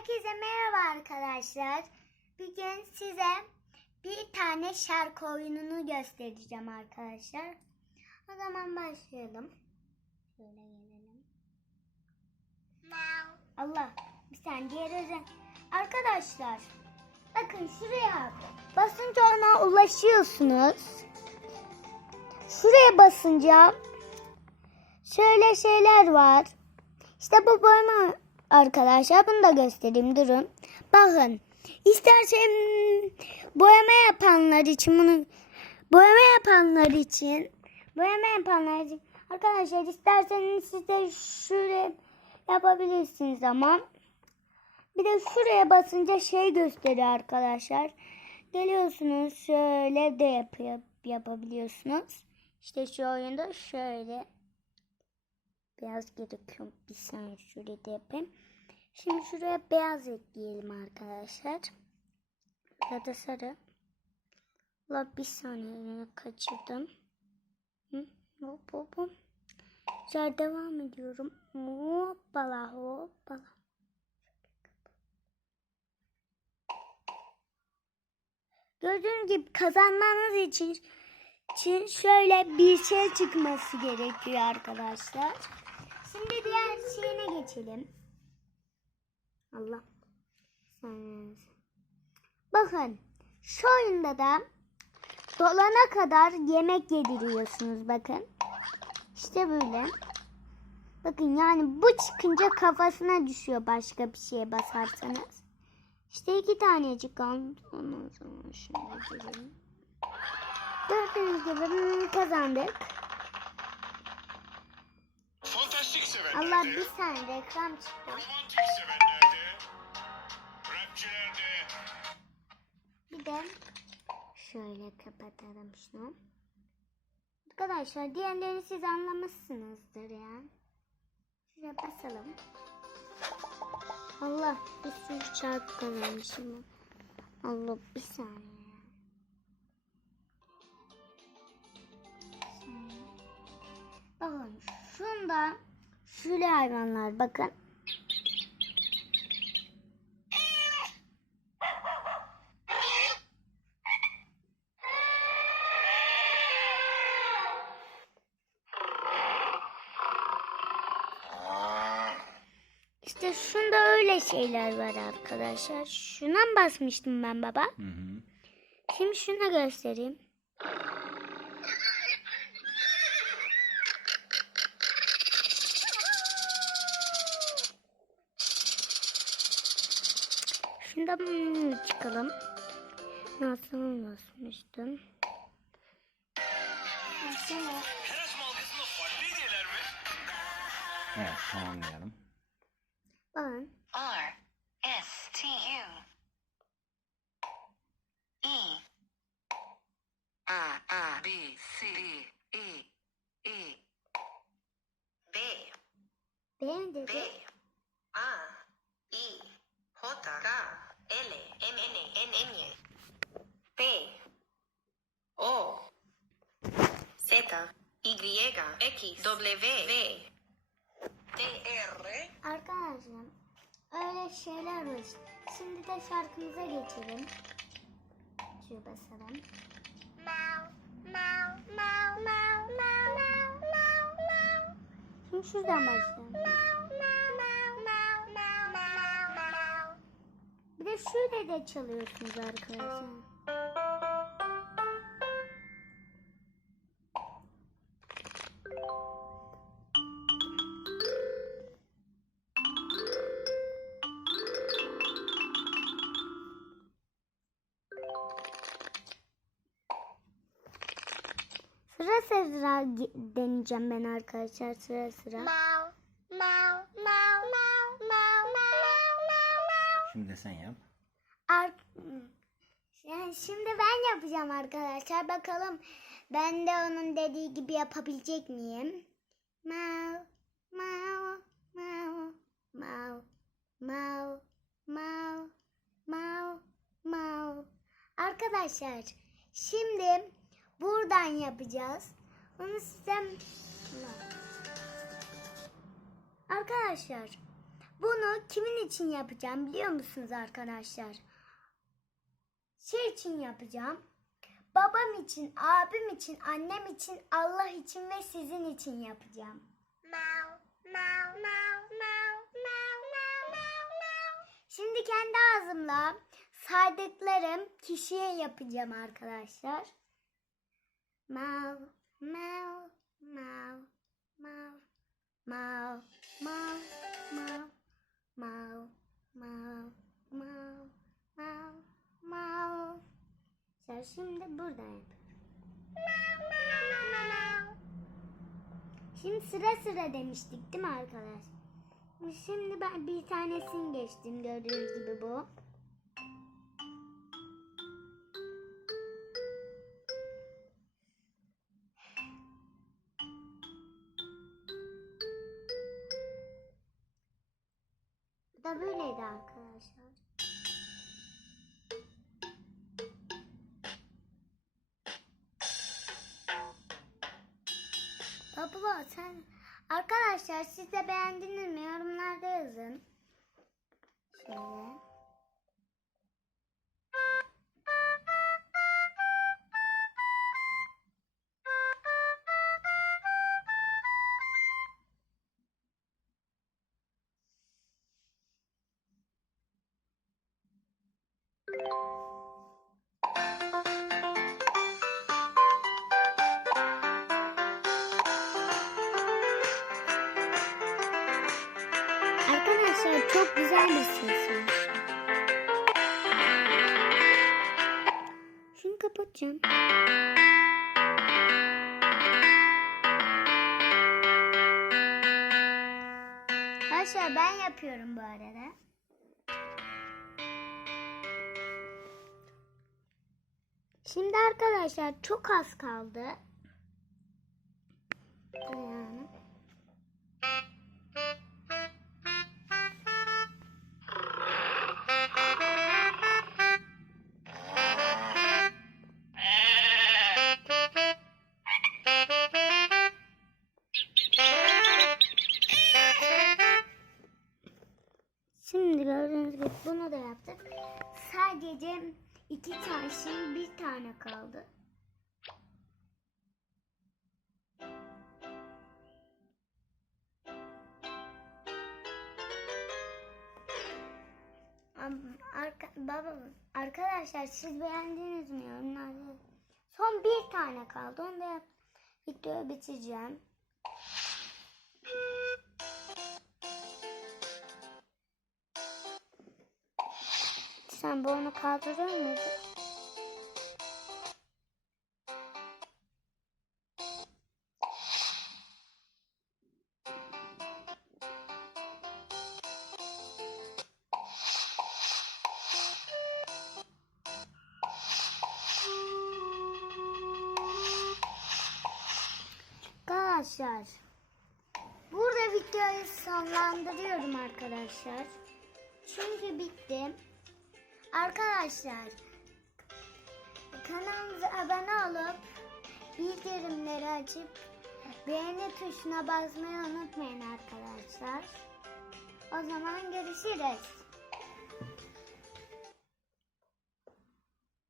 Herkese merhaba arkadaşlar. Bugün size bir tane şarkı oyununu göstereceğim arkadaşlar. O zaman başlayalım. Şöyle gelelim. Allah bir saniye diğer özel. Arkadaşlar bakın şuraya basınca ona ulaşıyorsunuz. Şuraya basınca şöyle şeyler var. İşte bu boyama arkadaşlar. Bunu da göstereyim. Durun. Bakın. İstersen boyama yapanlar için bunu boyama yapanlar için boyama yapanlar için arkadaşlar isterseniz siz de şuraya yapabilirsiniz ama bir de şuraya basınca şey gösteriyor arkadaşlar. Geliyorsunuz şöyle de yapıyor, yapabiliyorsunuz. İşte şu oyunda şöyle beyaz gerekiyor. Bir saniye şuraya da yapayım. Şimdi şuraya beyaz ekleyelim arkadaşlar. Ya da sarı. La bir saniye kaçırdım. Hı? Hop hop hop. Güzel devam ediyorum. Hoppala hoppala. Gördüğünüz gibi kazanmanız için için şöyle bir şey çıkması gerekiyor arkadaşlar. Şimdi diğer şeyine geçelim. Allah. Bakın şu oyunda da dolana kadar yemek yediriyorsunuz bakın. İşte böyle. Bakın yani bu çıkınca kafasına düşüyor başka bir şeye basarsanız. İşte iki tanecik kaldı. Ondan sonra şöyle girelim. Gördüğünüz gibi kazandık. Allah bir saniye reklam çıktı. Bir de şöyle kapatalım şunu. Arkadaşlar diğerlerini siz anlamışsınızdır ya. Şuraya basalım. Allah bir sürü şarkı kazanmışım. Allah bir saniye. Bakın şunda şöyle hayvanlar bakın. İşte şunda öyle şeyler var arkadaşlar. Şuna mı basmıştım ben baba? Şimdi şuna göstereyim. Şundan hmm, çıkalım. Nasıl basmıştım? Evet tamamlayalım. Bakın. R Z Y X W V T R Arkadaşlar öyle şeyler var. işte. Şimdi de şarkımıza geçelim. Şuraya basalım. Şimdi şuradan başlayalım. Bir de şöyle de çalıyorsunuz arkadaşlar. Sıra deneyeceğim ben arkadaşlar sıra sıra. Şimdi sen yap. Ar- yani şimdi ben yapacağım arkadaşlar. Bakalım ben de onun dediği gibi yapabilecek miyim? Mau, mau, mau, mau, mau, mau, mau, mau. Arkadaşlar şimdi buradan yapacağız. Onu size... Arkadaşlar Bunu kimin için yapacağım biliyor musunuz arkadaşlar? Şey için yapacağım. Babam için, abim için, annem için, Allah için ve sizin için yapacağım. Şimdi kendi ağzımla saydıklarım kişiye yapacağım arkadaşlar. Mav, mav, mav, mav, mav, mav, mav, mav, mav, mav, mav, mav. Sen şimdi burada yapıyorum. Şimdi sıra sıra demiştik değil mi arkadaşlar? Şimdi ben bir tanesini geçtim gördüğünüz gibi bu. Da böyleydi arkadaşlar. Baba sen arkadaşlar siz de beğendiniz mi yorumlarda yazın. Şöyle. Ses var. Şunu kapatacağım. Arkadaşlar ben yapıyorum bu arada. Şimdi arkadaşlar çok az kaldı. Yani. Şimdi gördüğünüz gibi bunu da yaptık. Sadece iki tane şimdi bir tane kaldı. Arka, baba, arkadaşlar siz beğendiniz mi yorumlarda? Son bir tane kaldı. Onu da. Videoyu bitireceğim. Sen boynu kaldırıyor muydun? Arkadaşlar burada videoyu sonlandırıyorum arkadaşlar. Çünkü bitti. Arkadaşlar kanalımıza abone olup bildirimleri açıp beğeni tuşuna basmayı unutmayın arkadaşlar. O zaman görüşürüz.